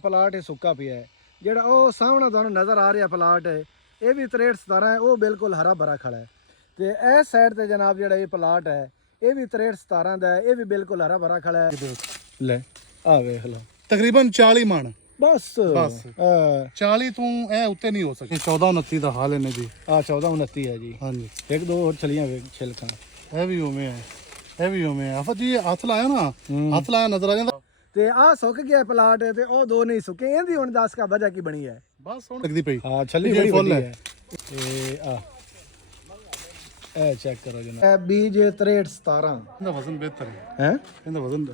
Plot ਇਹ ਸੁੱਕਾ ਪਿਆ ਹੈ। ਜਿਹੜਾ ਉਹ ਸਾਹਮਣੇ ਤੁਹਾਨੂੰ ਨਜ਼ਰ ਆ ਰਿਹਾ ਪਲਾਟ ਹੈ ਇਹ ਵੀ 63-17 ਹੈ, ਉਹ ਬਿਲਕੁਲ ਹਰਾ ਭਰਾ ਖੜਾ ਹੈ। ਤੇ ਇਸ ਸਾਈਡ ਤੇ ਜਨਾਬ ਜਿਹੜਾ ਇਹ ਪਲਾਟ ਹੈ ਇਹ ਵੀ 63-17 ਦਾ ਹੈ, ਇਹ ਵੀ ਬਿਲਕੁਲ ਹਰਾ ਭਰਾ ਖੜਾ ਹੈ। ਲੈ ਆ ਵੇਖ ਲਓ ਤਕਰੀਬਨ 40 ਮਣ ਬਸ 40 ਤੋਂ ਇਹ ਉੱਤੇ ਨਹੀਂ ਹੋ ਸਕਦੀ। 14-29 ਦਾ ਹਾਲ ਇਹਨੇ ਜੀ। ਆ 14-29 ਹੈ ਜੀ। ਹਾਂਜੀ ਇੱਕ ਦੋ ਹੋਰ ਛਲੀਆਂ ਛਿਲਕਾਂ ਇਹ ਵੀ ਉਵੇਂ ਹੈ, ਇਹ ਵੀ ਉਵੇਂ ਹੈ। ਆਫਤ ਜੀ ਹੱਥ ਲਾਇਆ ਨਾ, ਹੱਥ ਲਾਇਆ ਨਜ਼ਰ ਆ ਜਾਂਦਾ। ਤੇ ਆ ਸੁੱਕ ਗਿਆ ਪਲਾਟ ਤੇ ਉਹ ਦੋ ਨਹੀਂ ਸੁੱਕੇ। ਇਹਦੀ ਹੁਣ ਦੱਸ ਕਾ ਵਜ੍ਹਾ ਕੀ ਬਣੀ ਹੈ? ਬਸ ਹੁਣ ਲੱਗਦੀ ਪਈ। ਹਾਂ ਛੱਲੀ ਬੜੀ ਫੁੱਲ ਹੈ। ਤੇ ਆ ਇਹ ਚੈੱਕ ਕਰੋ ਜਨਾਬ, ਇਹ ਬੀਜ 63-17 ਇਹਦਾ ਵਜ਼ਨ ਬਿਹਤਰ ਹੈ। ਹੈ ਇਹਦਾ ਵਜ਼ਨ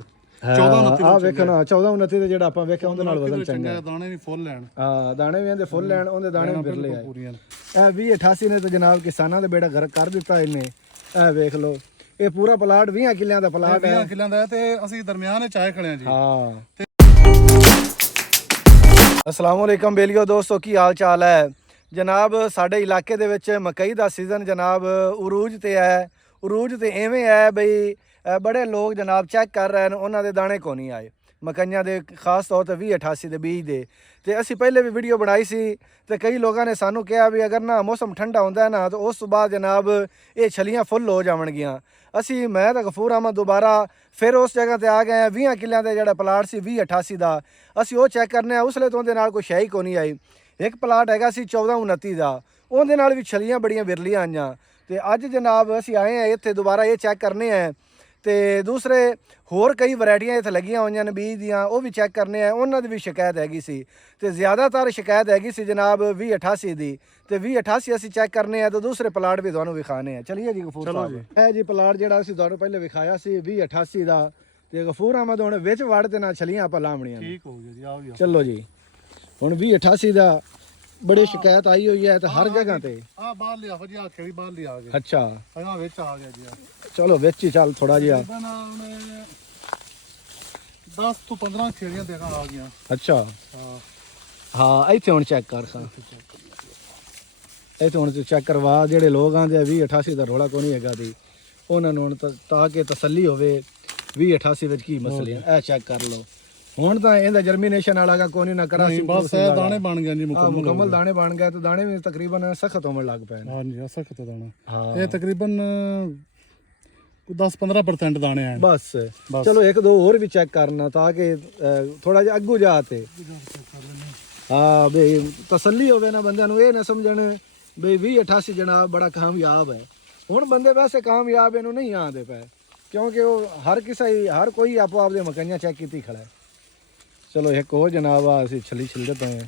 14-29 ਆ ਵੇਖੋ ਨਾ 14-29 ਤੇ ਜਿਹੜਾ ਆਪਾਂ ਵੇਖਿਆ ਉਹਦੇ ਨਾਲ ਵਜ਼ਨ ਚੰਗਾ ਹੈ। ਦਾਣੇ ਵੀ ਫੁੱਲ ਲੈਣ। ਹਾਂ ਦਾਣੇ ਵੀ ਇਹਦੇ ਫੁੱਲ ਲੈਣ, ਉਹਦੇ ਦਾਣੇ ਵੀ ਬਿਰਲੇ ਆ। ਪੂਰੀਆਂ ਇਹ 2088 ਨੇ ਤਾਂ ਜਨਾਬ ਕਿਸਾਨਾਂ ਦਾ ਬੇੜਾ ਗਰਕ ਕਰ ਦਿੱਤਾ ਇਹਨੇ। ਇਹ ਵੇਖ ਲਓ ਇਹ ਪੂਰਾ ਪਲਾਟ 20 ਕਿੱਲਿਆਂ ਦਾ ਪਲਾਟ ਹੈ। 20 ਕਿੱਲਿਆਂ ਦਾ ਤੇ ਅਸੀਂ ਦਰਮਿਆਨ ਵਿੱਚ ਆਏ ਖੜੇ ਆ ਜੀ। ਹਾਂ अस्सलाम वालेकुम बेलियो दोस्तों, की हाल चाल है जनाब। साडे इलाके दे विच मकई दा सीजन जनाब उरूज ते है। उरूज ते एवें है बई बड़े लोग जनाब चेक कर रहे हैं, उन्होंने दाने को नहीं आए मकइयां दे, खास तौर ते 2088 दे बीज दे। ते असी पहले भी वीडियो बनाई सी ते कई लोगों ने सानू कहा भी अगर ना मौसम ठंडा होंदा है ना तो उस बाद जनाब ये छलियां फुल हो जावणगियां। असी मैं तो गफूर अहमद दोबारा फिर उस जगह ते आ गए हैं 20 किल्लियां दे जिहड़ा प्लाट सी 2088 दा। असी वो चेक करने उसले तो उहदे नाल कोई शै ही कोई नहीं आई। एक प्लाट हैगा सी 14-29 दा, उहदे नाल भी छलियां बड़ियां विरलियां आईयां। ते अज जनाब असी आए हैं इत्थे दोबारा ये चेक करने हैं। ਤੇ ਦੂਸਰੇ ਹੋਰ ਕਈ ਵੈਰਾਈਟੀਆਂ ਇੱਥੇ ਲੱਗੀਆਂ ਹੋਈਆਂ ਨੇ ਬੀਜ ਦੀਆਂ, ਉਹ ਵੀ ਚੈੱਕ ਕਰਨੇ ਆ। ਉਹਨਾਂ ਦੀ ਵੀ ਸ਼ਿਕਾਇਤ ਹੈਗੀ ਸੀ ਤੇ ਜ਼ਿਆਦਾਤਰ ਸ਼ਿਕਾਇਤ ਹੈਗੀ ਸੀ ਜਨਾਬ 2088 ਦੀ। ਤੇ 2088 ਅਸੀਂ ਚੈੱਕ ਕਰਨੇ ਆ ਤੇ ਦੂਸਰੇ ਪਲਾਟ ਵੀ ਤੁਹਾਨੂੰ ਵਿਖਾਣੇ ਆ। ਚਲਿਏ ਜੀ ਗਫੂਰ ਸਾਹਿਬ, ਇਹ ਜੀ ਪਲਾਟ ਜਿਹੜਾ ਅਸੀਂ ਤੁਹਾਨੂੰ ਪਹਿਲੇ ਵਿਖਾਇਆ ਸੀ 2088 ਦਾ। ਤੇ ਗਫੂਰ ਅਹਿਮਦ ਹੁਣ ਵਿੱਚ ਵੜ ਤੇ ਨਾਲ ਛਲੀਆਂ ਆਪਾਂ ਲਾਉਣੀਆਂ। ਠੀਕ ਹੋ ਗਿਆ ਜੀ, ਆਓ ਜੀ। ਚਲੋ ਜੀ ਹੁਣ 2088 ਦਾ बड़ी शिकायत आई हुई है तो हर जगह ते आ बाहर लिया जी, आ खेड़ी बाहर लिया आ गया। अच्छा आ विच आ गया जी। चलो विच ही चल थोड़ा जिहा 10 ਤੋਂ 15 खेड़ियां देखा आ गया। अच्छा हां हाँ इत्थे हुण चेक कर सा, इत्थे हुण चेक करवा। जेड़े लोग आंदे 2088 दा रोला कोई नहीं हैगा दी, उन्हां नूं ताकि तसल्ली होवे 2088 विच की मसले है। ए चेक कर लो ਹੁਣ ਤਾਂ ਇਹਦਾ ਜਰਮੀਨੇਸ਼ਨ ਵਾਲਾ ਕਾ ਕੋਈ ਨਾ ਕਰਾ ਸੀ। ਬਸ ਦਾਣੇ ਬਣ ਗਏ ਜੀ, ਮੁਕੰਮਲ ਦਾਣੇ ਬਣ ਗਏ ਤੇ ਦਾਣੇ ਵੀ ਤਕਰੀਬਨ ਸਖਤ ਹੋਣ ਲੱਗ ਪਏ ਨੇ। ਹਾਂਜੀ ਸਖਤ ਦਾਣਾ ਇਹ ਤਕਰੀਬਨ 10-15% ਦਾਣੇ ਆ ਬਸ। ਚਲੋ ਇੱਕ ਦੋ ਹੋਰ ਵੀ ਚੈੱਕ ਕਰਨਾ ਤਾਂ ਕਿ ਥੋੜਾ ਜਿਹਾ ਅੱਗੂ ਜਾ ਤੇ ਹਾਂ ਬਈ ਤਸੱਲੀ ਹੋਵੇ ਨਾ ਬੰਦਿਆਂ ਨੂੰ, ਇਹ ਨਾ ਸਮਝਣ ਬਈ 2088 ਜਨਾਬ ਬੜਾ ਕਾਮਯਾਬ ਹੈ। ਹੁਣ ਬੰਦੇ ਵੈਸੇ ਕਾਮਯਾਬ ਇਹਨੂੰ ਨਹੀਂ ਆਉਂਦੇ ਪਏ ਕਿਉਂਕਿ ਉਹ ਹਰ ਕੋਈ ਆਪੋ ਆਪਦੇ ਮਕਈਆਂ ਚੈੱਕ ਕੀਤੀ ਖੜਾ ਹੈ। चलो एक और जनाब असी छली छिलते पे हैं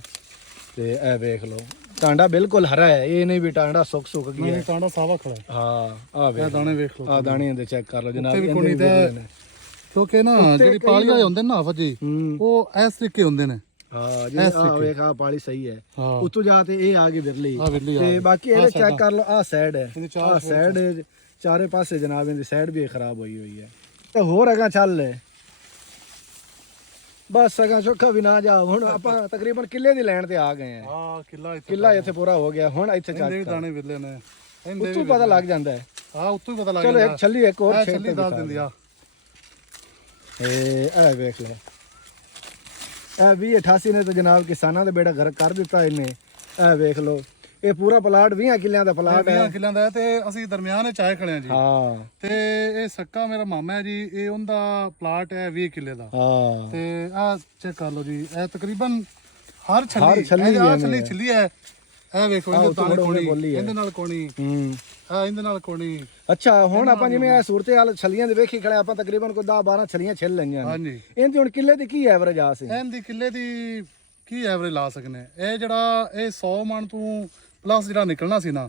ते ए देख लो टांडा बिल्कुल हरा है, ये नहीं भी टांडा सुक गया है। टांडा सावा खड़ा है। हाँ आ वे दाने देख लो, आ दाने दे चेक कर लो जनाब। क्योंकि ना जेडी पाली वाले होंदे ना आफत जी वो इस तरीके होंदे ने। हां जी आ देख आ पाली सही है। उतो जाते ए आगे बिरली ते बाकी ए चेक कर लो। आ साइड है, आ साइड चारे पासे जनाब इनदी साइड भी खराब हुई है। ते होर अगा चल बस सगा चोखा भी ना जाओ। हुण आपां तकरीबन किले दी लैंड ते आ गए हैं। हां किला इत्थे पूरा हो गया। हुण इत्थे चल दाने विरले ने, उत्तों पता लग जांदा है। हां उत्तों पता लग चलो एक छली एक और छली दाल दिंदी आ। ए देख ले ए 2088 ने तो जनाब किसानां दा बेड़ा गर्क कर दित्ता इन्ने। ए देख लो ਇਹ ਪੂਰਾ ਪਲਾਟ 20 ਕਿੱਲਿਆਂ ਦਾ ਪਲਾਟ ਹੈ। 20 ਕਿੱਲਿਆਂ ਦਾ ਤੇ ਅਸੀਂ ਦਰਮਿਆਨ ਵਿੱਚ ਆਏ ਖੜੇ ਆ ਜੀ। ਹਾਂ ਤੇ ਇਹ ਸੱਕਾ ਮੇਰਾ ਮਾਮਾ ਹੈ ਜੀ, ਇਹ ਉਹਦਾ ਪਲਾਟ ਹੈ 20 ਕਿੱਲੇ ਦਾ। ਹਾਂ ਤੇ ਆ ਚੈੱਕ ਕਰ ਲਓ ਜੀ, ਇਹ ਤਕਰੀਬਨ ਹਰ ਛੱਲੀ ਹੈ। ਇਹ ਵੇਖੋ ਇਹਦੇ ਨਾਲ ਕੋਣੀ, ਇਹਦੇ ਨਾਲ ਕੋਣੀ, ਹਾਂ ਇਹਦੇ ਨਾਲ ਕੋਣੀ। ਅੱਛਾ ਹੁਣ ਆਪਾਂ ਜਿਵੇਂ ਇਹ ਸੂਰਤੇ ਹਾਲ ਛਲੀਆਂ ਦੇ ਵੇਖੀ ਖੜੇ ਆਪਾਂ ਤਕਰੀਬਨ ਕੋਈ 10-12 ਛਲੀਆਂ ਛਿੱਲ ਲਈਆਂ ਨੇ। ਹਾਂਜੀ ਇਹਦੀ ਹੁਣ ਕਿੱਲੇ ਦੀ ਕੀ ਐਵਰੇਜ ਆ ਸੀ? ਇਹਦੀ ਕਿੱਲੇ ਦੀ ਕੀ ਐਵਰੇਜ ਲਾ ਸਕਨੇ? ਇਹ ਜਿਹੜਾ ਇਹ 100 ਮਣ ਤੋਂ ਪਲੱਸ ਜਿਹੜਾ ਨਿਕਲਣਾ ਸੀ ਨਾ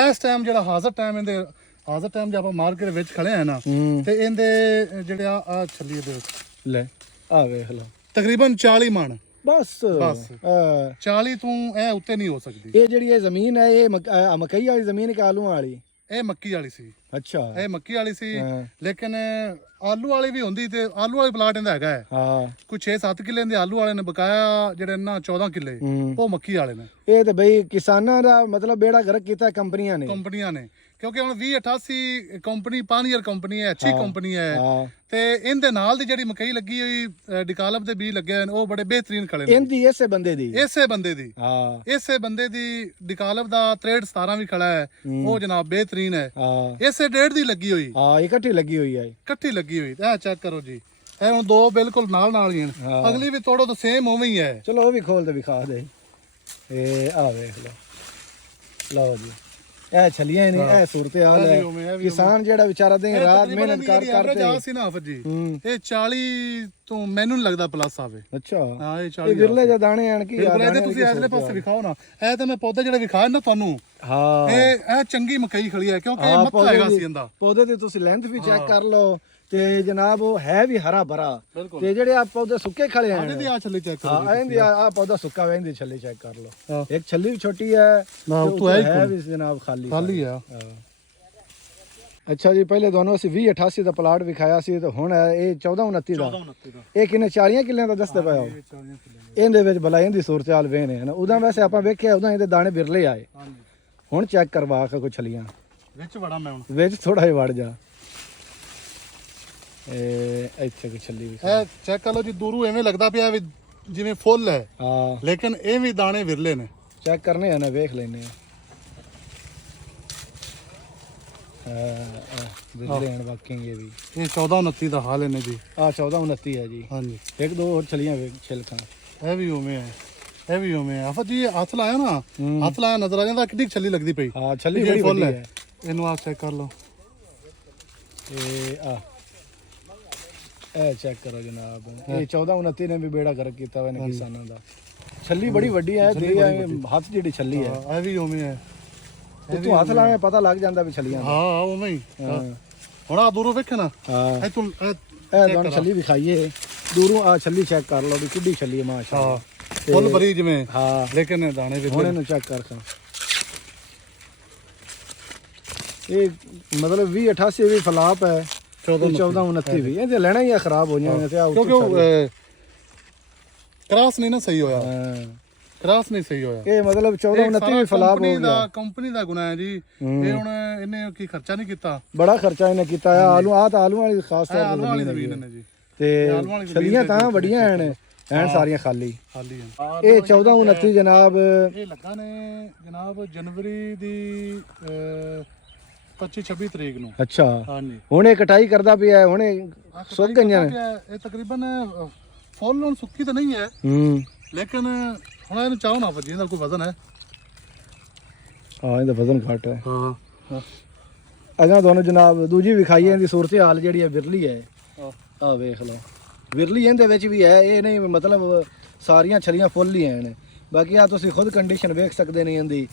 ਇਸ ਟਾਈਮ, ਜਿਹੜਾ ਹਾਜ਼ਰ ਟਾਈਮ ਜੇ ਆਪਾਂ ਮਾਰਕੀਟ ਵਿੱਚ ਖੜੇ ਆ ਨਾ ਤੇ ਇਹਦੇ ਜਿਹੜੇ ਆ ਛੱਲੀ ਦੇ ਵਿੱਚ ਲੈ ਆ ਵੇਖ ਲਓ ਤਕਰੀਬਨ 40 ਮਣ ਬਸ 40 ਤੋਂ ਇਹ ਉੱਤੇ ਨਹੀਂ ਹੋ ਸਕਦੀ। ਇਹ ਜਿਹੜੀ ਇਹ ਜ਼ਮੀਨ ਹੈ ਇਹ ਮਕਈ ਵਾਲੀ ਜ਼ਮੀਨ ਕਿ ਆਲੂ ਵਾਲੀ? ਇਹ ਮੱਕੀ ਵਾਲੀ ਸੀ। ਅੱਛਾ ਇਹ ਮੱਕੀ ਵਾਲੀ ਸੀ, ਲੇਕਿਨ ਆਲੂ ਵਾਲੀ ਵੀ ਹੁੰਦੀ ਤੇ ਆਲੂ ਵਾਲੀ ਪਲਾਟ ਇਹਦਾ ਹੈਗਾ ਹੈ। ਹਾਂ ਕੋਈ 6-7 ਕਿੱਲੇ ਦੇ ਆਲੂ ਵਾਲੇ ਨੇ ਬਕਾਇਆ, ਜਿਹੜੇ ਨਾ 14 ਕਿੱਲੇ ਉਹ ਮੱਕੀ ਵਾਲੇ ਨੇ। ਇਹ ਤੇ ਬਈ ਕਿਸਾਨਾਂ ਦਾ ਮਤਲਬ ਬੇੜਾ ਗਰਕ ਕੀਤਾ ਕੰਪਨੀਆਂ ਨੇ ਕਿਉਂਕਿ ਹੁਣ 2088 ਕੰਪਨੀ ਪਾਨੀਅਰ ਕੰਪਨੀ ਹੈ, ਅੱਛੀ ਕੰਪਨੀ ਹੈ ਹਾਂ ਤੇ ਇਹਦੇ ਨਾਲ ਦੀ ਜਿਹੜੀ ਮਕਈ ਲੱਗੀ ਹੋਈ ਡਿਕਾਲਪ ਦੇ ਬੀਜ ਲੱਗੇ ਹੋਏ ਨੇ ਉਹ ਬੜੇ ਬਿਹਤਰੀਨ ਖੜੇ ਨੇ ਇਹਦੀ ਇਸੇ ਬੰਦੇ ਦੀ ਇਸੇ ਬੰਦੇ ਦੀ ਹਾਂ ਇਸੇ ਬੰਦੇ ਦੀ ਡਿਕਾਲਪ ਦਾ 6317 ਵੀ ਖੜਾ ਹੈ ਉਹ ਜਨਾਬ ਬਿਹਤਰੀਨ ਹੈ ਹਾਂ ਇਸੇ ਡੇਢ ਦੀ ਲੱਗੀ ਹੋਈ ਹਾਂ ਇਕੱਠੀ ਲੱਗੀ ਹੋਈ ਹੈ ਇਕੱਠੀ ਲੱਗੀ ਹੋਈ ਇਹ ਚੈੱਕ ਕਰੋ ਜੀ ਇਹ ਹੁਣ ਦੋ ਬਿਲਕੁਲ ਨਾਲ ਹੀ ਹਨ ਅਗਲੀ ਵੀ ਤੋੜੋ ਤਾਂ ਸੇਮ ਉਵੇਂ ਹੀ ਹੈ ਚਲੋ ਉਹ ਵੀ ਖੋਲ ਤੇ ਵਿਖਾ ਦੇ ਇਹ ਆ ਵੇਖ ਲਓ ਲਓ ਜੀ ਇਹ ਛਲੀਆਂ ਨੇ ਇਹ ਸੂਰਤ ਹਾਲ ਹੈ ਕਿਸਾਨ ਜਿਹੜਾ ਵਿਚਾਰਾ ਦਿਨ ਰਾਤ ਮਿਹਨਤ ਕਰਦੇ ਜਾ ਸੀ ਨਾ ਫਜੀ ਇਹ 40 ਤੋਂ ਮੈਨੂੰ ਨਹੀਂ ਲੱਗਦਾ ਪਲੱਸ ਆਵੇ ਅੱਛਾ ਹਾਂ ਇਹ ਇਹ 40 ਵਿਰਲੇ ਜਾਂ ਦਾਣੇ ਆਣ ਕੀ ਬਿਲਕੁਲ ਇਹਦੇ ਤੁਸੀਂ ਇਸਲੇ ਪਾਸੇ ਵਿਖਾਓ ਨਾ ਇਹ ਤਾਂ ਮੈਂ ਪੌਦਾ ਜਿਹੜਾ ਵਿਖਾਇਆ ਨਾ ਤੁਹਾਨੂੰ ਹਾਂ ਇਹ ਚੰਗੀ ਮਕਈ ਖੜੀ ਹੈ ਕਿਉਂਕਿ ਇਹ ਮੱਥਾ ਹੈਗਾ ਸੀ ਇਹਦਾ ਪੌਦੇ ਦੀ ਤੁਸੀਂ ਲੈਂਥ ਵੀ ਚੈੱਕ ਕਰ ਲਓ ਤੇ ਜਨਾਬ ਉਹ ਹੈ ਵੀ ਹਰਾ ਭਰਾ ਤੇ ਜਿਹੜੇ ਆ ਪੌਦੇ ਸੁੱਕੇ ਖੜੇ ਆ ਇਹਦੀ ਆ ਛੱਲੀ ਚੈੱਕ ਕਰੋ ਹਾਂ ਇਹਦੀ ਆ ਪੌਦਾ ਸੁੱਕਾ ਵੇ ਇਹਦੀ ਛੱਲੀ ਚੈੱਕ ਕਰ ਲਓ ਇੱਕ ਛੱਲੀ ਵੀ ਛੋਟੀ ਹੈ ਨਾ ਤੂੰ ਹੈ ਵੀ ਜਨਾਬ ਖਾਲੀ ਆ ਅੱਛਾ ਜੀ ਪਹਿਲੇ ਤੁਹਾਨੂੰ ਅਸੀਂ 2088 ਦਾ ਪਲਾਟ ਵਿਖਾਇਆ ਸੀ ਤੇ ਹੁਣ ਇਹ 1429 ਦਾ ਇਹ ਕਿੰਨੇ 40 ਕਿੱਲਿਆਂ ਦਾ ਦੱਸਦੇ ਪਏ ਹੋ ਇਹਦੇ ਵਿੱਚ ਭਲਾ ਇਹਦੀ ਸੂਰਤ ਹਾਲ ਵੇ ਨੇ ਉਦਾਂ ਵੈਸੇ ਆਪਾਂ ਵੇਖਿਆ ਉਦਾਂ ਇਹਦੇ ਦਾਣੇ ਬਿਰਲੇ ਆਏ ਹੁਣ ਚੈੱਕ ਕਰਵਾ ਕੇ ਕੋਈ ਛਲੀਆਂ ਵਿੱਚ ਵੜਾ ਮੈਂ ਹੁਣ ਵਿੱਚ ਥੋੜਾ ਜਿਹਾ ਵੜ ਜਾ ਇਹ ਇੱਥੇ ਕੋਈ ਛੱਲੀ ਵੀ ਇਹ ਚੈੱਕ ਕਰ ਲਓ ਜੀ ਦੂਰੋਂ ਐਵੇਂ ਲੱਗਦਾ ਪਿਆ ਵੀ ਜਿਵੇਂ ਫੁੱਲ ਹੈ ਹਾਂ ਲੇਕਿਨ ਇਹ ਵੀ ਦਾਣੇ ਵਿਰਲੇ ਨੇ ਚੈੱਕ ਕਰਨੇ ਆ ਨਾ ਵੇਖ ਲੈਨੇ ਆ ਵਿਰਲੇ ਹਨ ਵਾਕਈ ਇਹ ਵੀ ਇਹ 1429 ਦਾ ਹਾਲ ਇਹਨੇ ਜੀ ਆ 1429 ਹੈ ਜੀ ਹਾਂਜੀ ਇੱਕ ਦੋ ਹੋਰ ਛਲੀਆਂ ਵੇਖ ਛਿਲਕਾਂ ਇਹ ਵੀ ਉਵੇਂ ਹੈ ਇਹ ਵੀ ਉਵੇਂ ਹੈ ਆਫਤ ਜੀ ਹੱਥ ਲਾਇਆ ਨਾ ਹੱਥ ਲਾਇਆ ਨਜ਼ਰ ਆ ਜਾਂਦਾ ਕਿੰਨੀ ਛੱਲੀ ਲੱਗਦੀ ਪਈ ਹਾਂ ਛੱਲੀ ਬੜੀ ਵੱਡੀ ਹੈ ਇਹਨੂੰ ਆ ਚੈੱਕ ਕਰ ਲਓ ਇਹ ਆ ਇਹ ਚੈੱਕ ਕਰੋ ਜਨਾਬ ਇਹ 1429 ਨੇ ਵੀ ਬੇੜਾ ਗਰਕ ਕੀਤਾ ਹੋਇਆ ਨੇ ਕਿਸਾਨਾਂ ਦਾ ਛੱਲੀ ਬੜੀ ਵੱਡੀ ਹੈ ਦੇ ਹੱਥ ਜਿਹੜੀ ਛੱਲੀ ਹੈ ਇਹ ਵੀ ਉਵੇਂ ਹੈ ਤੇ ਤੂੰ ਹੱਥ ਲਾਵੇਂ ਪਤਾ ਲੱਗ ਜਾਂਦਾ ਵੀ ਛਲੀਆਂ ਹਾਂ ਉਵੇਂ ਹੀ ਹੁਣ ਆ ਦੂਰੋਂ ਵੇਖ ਨਾ ਹਾਂ ਇਹ ਤੂੰ ਇਹ ਤੁਹਾਨੂੰ ਛੱਲੀ ਵਿਖਾਈਏ ਦੂਰੋਂ ਆ ਛੱਲੀ ਚੈੱਕ ਕਰ ਲਓ ਵੀ ਕਿੱਡੀ ਛੱਲੀ ਹੈ ਮਾਸ਼ਾਅੱਲਾ ਫੁੱਲ ਭਰੀ ਜਿਵੇਂ ਹਾਂ ਲੇਕਿਨ ਦਾਣੇ ਵੀ ਹੁਣ ਇਹਨੂੰ ਚੈੱਕ ਕਰ ਖਾਂ ਇਹ ਮਤਲਬ 2088 ਵੀ ਫਲਾਪ ਹੈ 1429 ਵੀ ਇਹਦੇ ਲੈਣਾ ਹੀ ਖਰਾਬ ਹੋ ਜਾਣੇ ਤੇ ਕਿਉਂਕਿ ਕ੍ਰਾਸ ਨਹੀਂ ਨਾ ਸਹੀ ਹੋਇਆ ਹਾਂ ਕ੍ਰਾਸ ਨਹੀਂ ਸਹੀ ਹੋਇਆ ਇਹ ਮਤਲਬ 1429 ਵੀ ਫਲਾਪ ਹੋ ਗਿਆ ਕੰਪਨੀ ਦਾ ਗੁਨਾਹ ਹੈ ਜੀ ਇਹ ਹੁਣ ਇਹਨੇ ਕੀ ਖਰਚਾ ਨਹੀਂ ਕੀਤਾ ਬੜਾ ਖਰਚਾ ਇਹਨੇ ਕੀਤਾ ਆ ਆਲੂ ਆਲੂ ਵਾਲੀ ਖਾਸ ਤੌਰ ਆਲੂ ਵਾਲੀ ਜ਼ਮੀਨ ਨੇ ਜੀ ਤੇ ਛਲੀਆਂ ਤਾਂ ਵੱਡੀਆਂ ਹਨ ਐਨ ਸਾਰੀਆਂ ਖਾਲੀ ਹੈ ਇਹ 1429 ਜਨਾਬ ਇਹ ਲੱਗਾ ਨੇ ਜਨਾਬ ਜਨਵਰੀ ਦੀ 25-26 ਤਰੀਕ ਨੂੰ ਅੱਛਾ ਹਾਂਜੀ ਹੁਣ ਇਹ ਕਟਾਈ ਕਰਦਾ ਪਿਆ ਹੁਣ ਇਹ ਸੁੱਕ ਗਈਆਂ ਨੇ ਇਹ ਤਕਰੀਬਨ ਫੁੱਲ ਹੁਣ ਸੁੱਕੀ ਤਾਂ ਨਹੀਂ ਹੈ ਲੇਕਿਨ ਹੁਣ ਇਹਨੂੰ ਚਾਹੋ ਨਾ ਵੱਜੀ ਇਹਦਾ ਕੋਈ ਵਜ਼ਨ ਹੈ ਹਾਂ ਇਹਦਾ ਵਜ਼ਨ ਘੱਟ ਹੈ ਹਾਂ ਅਗਾਂ ਤੁਹਾਨੂੰ ਜਨਾਬ ਦੂਜੀ ਵਿਖਾਈ ਇਹਦੀ ਸੂਰਤ ਹਾਲ ਜਿਹੜੀ ਹੈ ਵਿਰਲੀ ਹੈ ਆ ਵੇਖ ਲਓ ਵਿਰਲੀ ਇਹਦੇ ਵਿੱਚ ਵੀ ਹੈ ਇਹ ਨਹੀਂ ਮਤਲਬ ਸਾਰੀਆਂ ਛਲੀਆਂ ਫੁੱਲ ਹੀ ਹਨ ਬਾਕੀ ਆ ਤੁਸੀਂ ਖੁਦ ਕੰਡੀਸ਼ਨ ਵੇਖ ਸਕਦੇ ਨੇ ਇਹਦੀ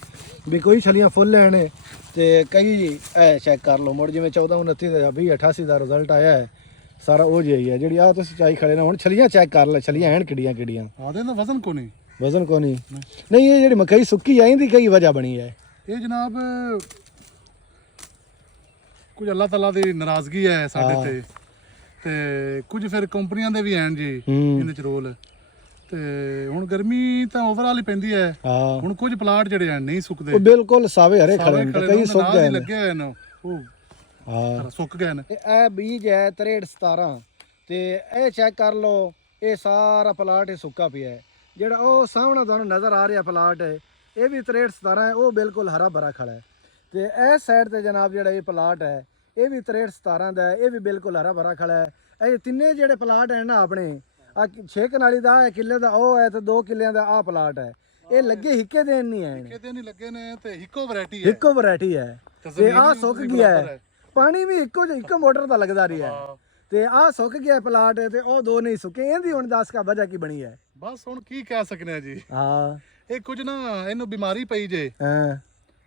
ਵੀ ਕੋਈ ਛਲੀਆਂ ਫੁੱਲ ਹਨ ਤੇ ਕਈ ਇਹ ਚੈੱਕ ਕਰ ਲਓ ਮੁੜ ਜਿਵੇਂ 1429 ਦਾ 2088 ਦਾ ਰਿਜ਼ਲਟ ਆਇਆ ਹੈ ਸਾਰਾ ਉਹ ਜਿਹੀ ਹੈ ਜਿਹੜੀ ਆ ਤੁਸੀਂ ਚਾਈ ਖੜੇ ਨੇ ਹੁਣ ਛਲੀਆਂ ਚੈੱਕ ਕਰ ਲੈ ਛਲੀਆਂ ਹਨ ਕਿੱਡੀਆਂ ਹਾਂ ਇਹਦਾ ਵਜ਼ਨ ਕੋ ਨਹੀਂ ਵਜ਼ਨ ਕੋ ਨਹੀਂ ਇਹ ਜਿਹੜੀ ਮਕਈ ਸੁੱਕੀ ਆਈਂਦੀ ਕਈ ਵਜ੍ਹਾ ਬਣੀ ਹੈ ਇਹ ਜਨਾਬ ਕੁਝ ਅੱਲਾਹ ਤਾਲਾ ਦੀ ਨਾਰਾਜ਼ਗੀ ਹੈ ਸਾਡੇ ਤੇ ਕੁਝ ਫਿਰ ਕੰਪਨੀਆਂ ਦੇ ਵੀ ਹਨ ਜੀ ਇਹਦੇ ਚ ਰੋਲ ਤੇ ਹੁਣ ਗਰਮੀ ਤਾਂ ਓਵਰਆਲ ਹੀ ਪੈਂਦੀ ਹੈ ਹੁਣ ਕੁਝ ਪਲਾਟ ਜਿਹੜੇ ਹਨ ਨਹੀਂ ਸੁੱਕਦੇ ਉਹ ਬਿਲਕੁਲ ਸਾਵੇ ਹਰੇ ਖੜੇ ਨੇ ਕਈ ਸੁੱਕ ਗਏ ਨੇ ਲੱਗੇ ਹੋਏ ਨੇ ਉਹ ਹਾਂ ਸੁੱਕ ਗਏ ਨੇ ਇਹ ਬੀਜ ਹੈ 6317 ਤੇ ਇਹ ਚੈੱਕ ਕਰ ਲਓ ਇਹ ਸਾਰਾ ਪਲਾਟ ਹੀ ਸੁੱਕਾ ਪਿਆ ਹੈ ਜਿਹੜਾ ਉਹ ਸਾਹਮਣੇ ਤੁਹਾਨੂੰ ਨਜ਼ਰ ਆ ਰਿਹਾ ਪਲਾਟ ਹੈ ਇਹ ਵੀ 6317 ਹੈ ਉਹ ਬਿਲਕੁਲ ਹਰਾ ਭਰਾ ਖੜਾ ਹੈ ਤੇ ਇਸ ਸਾਈਡ ਤੇ ਜਨਾਬ ਜਿਹੜਾ ਇਹ ਪਲਾਟ ਹੈ ਇਹ ਵੀ 6317 ਦਾ ਹੈ ਇਹ ਵੀ ਬਿਲਕੁਲ ਹਰਾ ਭਰਾ ਖੜਾ ਹੈ ਇਹ ਤਿੰਨੇ ਜਿਹੜੇ ਪਲਾਟ ਹਨ ਨਾ ਆਪਣੇ ਆ 6 ਕਨਾਲੀ ਦਾ ਹੈ ਕਿੱਲੇ ਦਾ ਉਹ ਹੈ ਤੇ 2 ਕਿੱਲਿਆਂ ਦਾ ਆ ਪਲਾਟ ਹੈ ਇਹ ਲੱਗੇ ਹਿੱਕੇ ਦੇਣ ਨਹੀਂ ਆਏ ਹਿੱਕੇ ਦੇ ਨਹੀਂ ਲੱਗੇ ਨੇ ਤੇ ਇੱਕੋ ਵੈਰਾਈਟੀ ਹੈ ਇੱਕੋ ਵੈਰਾਈਟੀ ਹੈ ਤੇ ਆ ਸੁੱਕ ਗਿਆ ਹੈ ਪਾਣੀ ਵੀ ਇੱਕੋ ਮੋਟਰ ਦਾ ਲੱਗਦਾ ਰਿਹਾ ਤੇ ਆ ਸੁੱਕ ਗਿਆ ਪਲਾਟ ਤੇ ਉਹ ਦੋ ਨਹੀਂ ਸੁੱਕੇ ਇਹਦੀ ਹੁਣ ਦੱਸ ਕਾ ਵਜ੍ਹਾ ਕੀ ਬਣੀ ਹੈ ਬਸ ਹੁਣ ਕੀ ਕਹਿ ਸਕਨੇ ਆ ਜੀ ਹਾਂ ਇਹ ਕੁਝ ਨਾ ਇਹਨੂੰ ਬਿਮਾਰੀ ਪਈ ਜੇ ਹਾਂ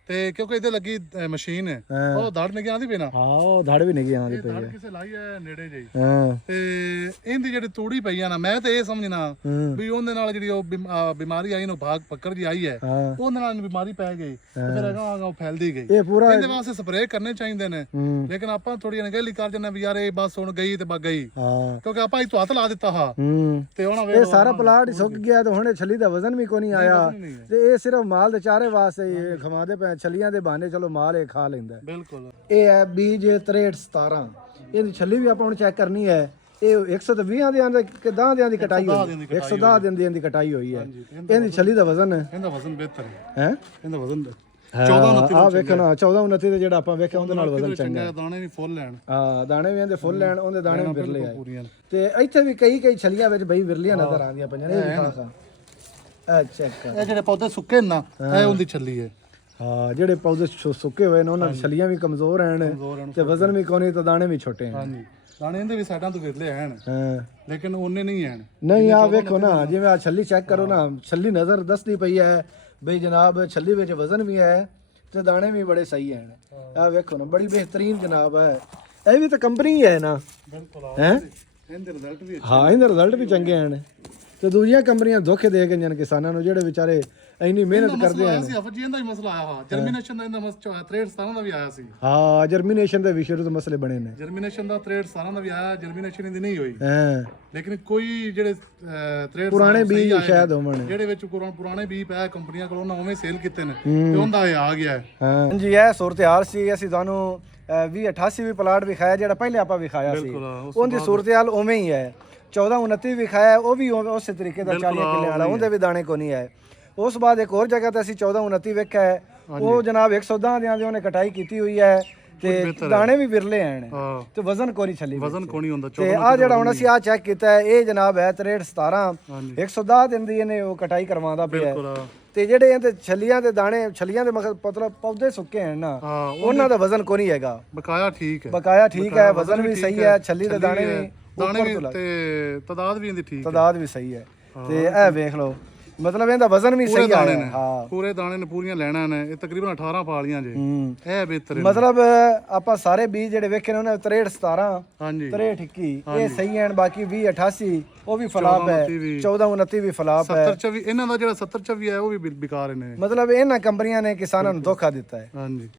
ਤੇ ਕਿਉਂਕਿ ਇਹਦੇ ਲੱਗੀ ਮਸ਼ੀਨ ਉਹ ਧੜ ਨਿਗੇ ਆਂਦੀ ਪਈ ਨਾ ਹਾਂ ਉਹ ਧੜ ਵੀ ਨਿਗੇ ਆਂਦੀ ਪਈ ਧੜ ਕਿਸੇ ਲਾਈ ਹੈ ਨੇੜੇ ਜਿਹੀ ਹਾਂ ਤੇ ਇਹਦੀ ਜਿਹੜੀ ਤੂੜੀ ਪਈ ਆ ਨਾ ਮੈਂ ਤੇ ਇਹ ਸਮਝਣਾ ਵੀ ਉਹਦੇ ਨਾਲ ਜਿਹੜੀ ਉਹ ਬਿਮਾਰੀ ਆਈ ਨੂੰ ਭਾਗ ਪੱਕੜ ਜੀ ਆਈ ਹੈ ਉਹਦੇ ਨਾਲ ਬਿਮਾਰੀ ਪੈ ਗਈ ਤੇ ਫਿਰ ਅਗਾਂਹ ਫੈਲਦੀ ਗਈ ਇਹ ਪੂਰਾ ਇਹਦੇ ਵਾਸਤੇ ਸਪਰੇਅ ਕਰਨੇ ਚਾਹੀਦੇ ਨੇ ਲੇਕਿਨ ਆਪਾਂ ਥੋੜੀ ਅਣਗਹਿਲੀ ਕਰ ਜੰਨੇ ਵੀ ਯਾਰ ਇਹ ਬਸ ਹੁਣ ਗਈ ਤੇ ਬਗ ਗਈ ਕਿਉਂਕਿ ਆਪਾਂ ਇਹ ਹੱਥ ਲਾ ਦਿੱਤਾ ਹਾਂ ਤੇ ਹੁਣ ਇਹ ਸਾਰਾ ਪਲਾਟ ਹੀ ਸੁੱਕ ਗਿਆ ਤੇ ਹੁਣ ਛੱਲੀ ਦਾ ਵਜ਼ਨ ਵੀ ਕੋਈ ਨਹੀਂ ਆਇਆ ਤੇ ਇਹ ਸਿਰਫ ਮਾਲ ਦੇ ਚਾਰੇ ਵਾਸਤੇ ਖਵਾਦੇ ਪਏ ਛੱਲੀਆਂ ਦੇ ਬਹਾਨੇ ਚਲੋ ਮਾਲ ਇਹ ਖਾ ਲੈਂਦਾ। ਬਿਲਕੁਲ ਇਹ ਹੈ ਬੀਜ 6317, ਇਹਦੀ ਛੱਲੀ ਵੀ ਆਪਾਂ ਹੁਣ ਚੈੱਕ ਕਰਨੀ ਹੈ। ਇਹ 120 ਦਿਨਾਂ ਦੇ ਕਿ 10 ਦਿਨਾਂ ਦੀ ਕਟਾਈ ਹੋਈ, 110 ਦਿਨ ਦੀ ਕਟਾਈ ਹੋਈ ਹੈ। ਇਹਦੀ ਛੱਲੀ ਦਾ ਵਜ਼ਨ ਇਹਦਾ ਵਜ਼ਨ ਬਿਹਤਰ ਹੈ, ਇਹਦਾ ਵਜ਼ਨ 14 ਆ ਵੇਖੋ ਨਾ 14 29 ਤੇ ਜਿਹੜਾ ਆਪਾਂ ਵੇਖਿਆ ਉਹਦੇ ਨਾਲ ਵਜ਼ਨ ਚੰਗਾ ਹੈ। ਦਾਣੇ ਵੀ ਫੁੱਲ ਲੈਣ, ਹਾਂ ਦਾਣੇ ਵੀ ਇਹਦੇ ਫੁੱਲ ਲੈਣ, ਉਹਦੇ ਦਾਣੇ ਵੀ ਵਿਰਲੇ ਪੂਰੀਆਂ ਆਏ। ਤੇ ਇੱਥੇ ਵੀ ਕਈ ਛੱਲੀਆਂ ਵਿੱਚ ਬਈ ਵਿਰਲੀਆਂ ਨਜ਼ਰ ਆਉਂਦੀਆਂ ਪਈਆਂ ਨੇ। ਇਹ ਵੀ ਖਾਸਾ ਚੈੱਕ ਕਰ, ਇਹ ਜਿਹੜੇ ਪੌਦੇ ਸੁੱਕੇ ਨਾ ਇਹ ਉਹਦੀ ਛੱਲੀ ਹੈ। ਹਾਂ ਜਿਹੜੇ ਪੌਦੇ ਸੁੱਕੇ ਹੋਏ ਨੇ ਉਹਨਾਂ ਦੀ ਛੱਲੀਆਂ ਵੀ ਕਮਜ਼ੋਰ ਹਨ ਤੇ ਵਜ਼ਨ ਵੀ ਕੋਨੀ ਤੇ ਦਾਣੇ ਵੀ ਛੋਟੇ ਹਨ। ਹਾਂਜੀ ਦਾਣੇ ਇਹਦੇ ਵੀ ਸਾਈਡਾਂ ਤੋਂ ਵਿਰਲੇ ਹਨ, ਹਾਂ ਲੇਕਿਨ ਉਹਨੇ ਨਹੀਂ ਹਨ। ਨਹੀਂ ਆ ਵੇਖੋ ਨਾ, ਜਿਵੇਂ ਆ ਛੱਲੀ ਚੈੱਕ ਕਰੋ ਨਾ, ਛੱਲੀ ਨਜ਼ਰ ਦੱਸਦੀ ਪਈ ਹੈ ਬਈ ਜਨਾਬ ਛੱਲੀ ਵਿੱਚ ਵਜ਼ਨ ਵੀ ਹੈ ਤੇ ਦਾਣੇ ਵੀ ਬੜੇ ਸਹੀ ਹਨ। ਆ ਵੇਖੋ ਨਾ ਬੜੀ ਬਿਹਤਰੀਨ ਜਨਾਬ ਹੈ। ਇਹ ਵੀ ਤਾਂ ਕੰਪਨੀ ਹੈ ਨਾ, ਬਿਲਕੁਲ ਹੈ ਇਹਦੇ ਰਿਜ਼ਲਟ ਵੀ ਹਾਂ, ਇਹਦੇ ਰਿਜ਼ਲਟ ਵੀ ਚੰਗੇ ਹਨ। ਤੇ ਦੂਜੀਆਂ ਕੰਪਨੀਆਂ ਧੋਖੇ ਦੇ ਗਈਆਂ ਨੇ ਕਿਸਾਨਾਂ ਨੂੰ, ਜਿਹੜੇ ਵਿਚਾਰੇ ਇੰਨੀ ਮਿਹਨਤ ਕਰਦੇ ਹਨ। ਸੀ ਅਫਜੀ ਇਹਦਾ ਵੀ ਮਸਲਾ ਆਇਆ ਹਾਂ, ਜਰਮੀਨੇਸ਼ਨ ਦਾ ਇਹਦਾ ਮਸਲਾ 6317 ਦਾ ਵੀ ਆਇਆ ਸੀ। ਹਾਂ ਜਰਮੀਨੇਸ਼ਨ ਦੇ ਵੀ ਸ਼ੁਰੂ ਤੋਂ ਮਸਲੇ ਬਣੇ ਨੇ। ਜਰਮੀਨੇਸ਼ਨ ਦਾ 6317 ਦਾ ਵੀ ਆਇਆ, ਜਰਮੀਨੇਸ਼ਨ ਇਹਦੀ ਨਹੀਂ ਹੋਈ। ਹਾਂ ਲੇਕਿਨ ਕੋਈ ਜਿਹੜੇ 63 ਪੁਰਾਣੇ ਬੀਜ ਸ਼ਾਇਦ ਹੋਵਣ, ਜਿਹੜੇ ਵਿੱਚ ਪੁਰਾਣੇ ਬੀਜ ਪਏ ਕੰਪਨੀਆਂ ਕੋਲ, ਉਹਨਾਂ ਉਵੇਂ ਸੇਲ ਕੀਤੇ ਨੇ ਤੇ ਉਹਦਾ ਇਹ ਆ ਗਿਆ। ਹਾਂ ਜੀ ਇਹ ਸੂਰਤ-ਹਾਲ ਸੀ। ਅਸੀਂ ਤੁਹਾਨੂੰ 2088 ਵੀ ਪਲਾਟ ਵਿਖਾਇਆ ਜਿਹੜਾ ਪਹਿਲੇ ਆਪਾਂ ਵਿਖਾਇਆ ਸੀ, ਉਹਦੀ ਸੂਰਤ-ਹਾਲ ਉਵੇਂ ਹੀ ਹੈ। 1429 ਵਿਖਾਇਆ, ਉਹ ਵੀ ਉਸੇ ਤਰੀਕੇ ਦਾ 40 ਕਿੱਲੇ ਵਾਲਾ, ਉਹਦੇ ਵੀ ਦਾਣੇ ਕੋ ਨਹੀਂ ਹੈ। ਉਸ ਬਾਅਦ ਇੱਕ ਹੋਰ ਜਗ੍ਹਾ ਤੇ ਅਸੀਂ 1429 ਵੇਖਿਆ ਹੈ, ਉਹ ਜਨਾਬ 110 ਦਿਨਾਂ ਦੀ ਉਹਨੇ ਕਟਾਈ ਕੀਤੀ ਹੋਈ ਹੈ ਤੇ ਦਾਣੇ ਵੀ ਵਿਰਲੇ ਹਨ ਤੇ ਵਜ਼ਨ ਕੋਈ ਨਹੀਂ ਛੱਲੀ, ਵਜ਼ਨ ਕੋਈ ਨਹੀਂ ਹੁੰਦਾ। ਤੇ ਆ ਜਿਹੜਾ ਹੁਣ ਅਸੀਂ ਆ ਚੈੱਕ ਕੀਤਾ ਹੈ, ਇਹ ਜਨਾਬ ਹੈ 6317, 110 ਦਿਨ ਦੀ ਇਹਨੇ ਉਹ ਕਟਾਈ ਕਰਵਾਉਂਦਾ ਪਿਆ ਹੈ। ਤੇ ਜਿਹੜੇ ਇਹਦੇ ਛੱਲੀਆਂ ਦੇ ਦਾਣੇ, ਛੱਲੀਆਂ ਦੇ ਮਤਲਬ ਪੌਦੇ ਸੁੱਕੇ ਹਨ ਨਾ, ਉਹਨਾਂ ਦਾ ਵਜ਼ਨ ਕੋਈ ਨਹੀਂ ਹੈਗਾ। ਬਕਾਇਆ ਠੀਕ ਹੈ, ਬਕਾਇਆ ਠੀਕ ਹੈ, ਵਜ਼ਨ ਵੀ ਸਹੀ ਹੈ, ਛੱਲੀ ਦੇ ਦਾਣੇ ਵੀ ਤੇ ਤਾਦਾਦ ਵੀ ਇਹਦੀ ਠੀਕ ਹੈ, ਤਾਦਾਦ ਵੀ ਸਹੀ ਹੈ। ਤੇ ਇਹ ਵੇਖ ਲਓ, ਮਤਲਬ ਇਹਦਾ ਵਜ਼ਨ ਵੀ ਸਹੀ ਆਇਆ ਹੈ। ਹਾਂ ਪੂਰੇ ਦਾਣੇ ਨੇ, ਪੂਰੀਆਂ ਲੈਣਾ ਨੇ। ਇਹ ਤਕਰੀਬਨ 18 ਪਾਲੀਆਂ ਜੇ, ਇਹ ਬਿਹਤਰ ਮਤਲਬ ਆਪਾਂ ਸਾਰੇ ਬੀਜ ਜਿਹੜੇ ਵੇਖੇ ਨੇ ਉਹਨਾਂ 6317, ਹਾਂਜੀ 6321 ਇਹ ਸਹੀ ਹਨ। ਬਾਕੀ 2088 ਉਹ ਵੀ ਫਲਾਪ ਹੈ, 1429 ਵੀ ਫਲਾਪ ਹੈ। 70 ਇਹਨਾਂ ਦਾ ਜਿਹੜਾ 70 ਵੀ ਹੈ ਉਹ ਵੀ ਬੇਕਾਰ ਨੇ। ਮਤਲਬ ਇਹਨਾਂ ਕੰਪਨੀਆਂ ਨੇ ਕਿਸਾਨਾਂ ਨੂੰ ਧੋਖਾ ਦਿੱਤਾ ਹੈ। ਹਾਂਜੀ।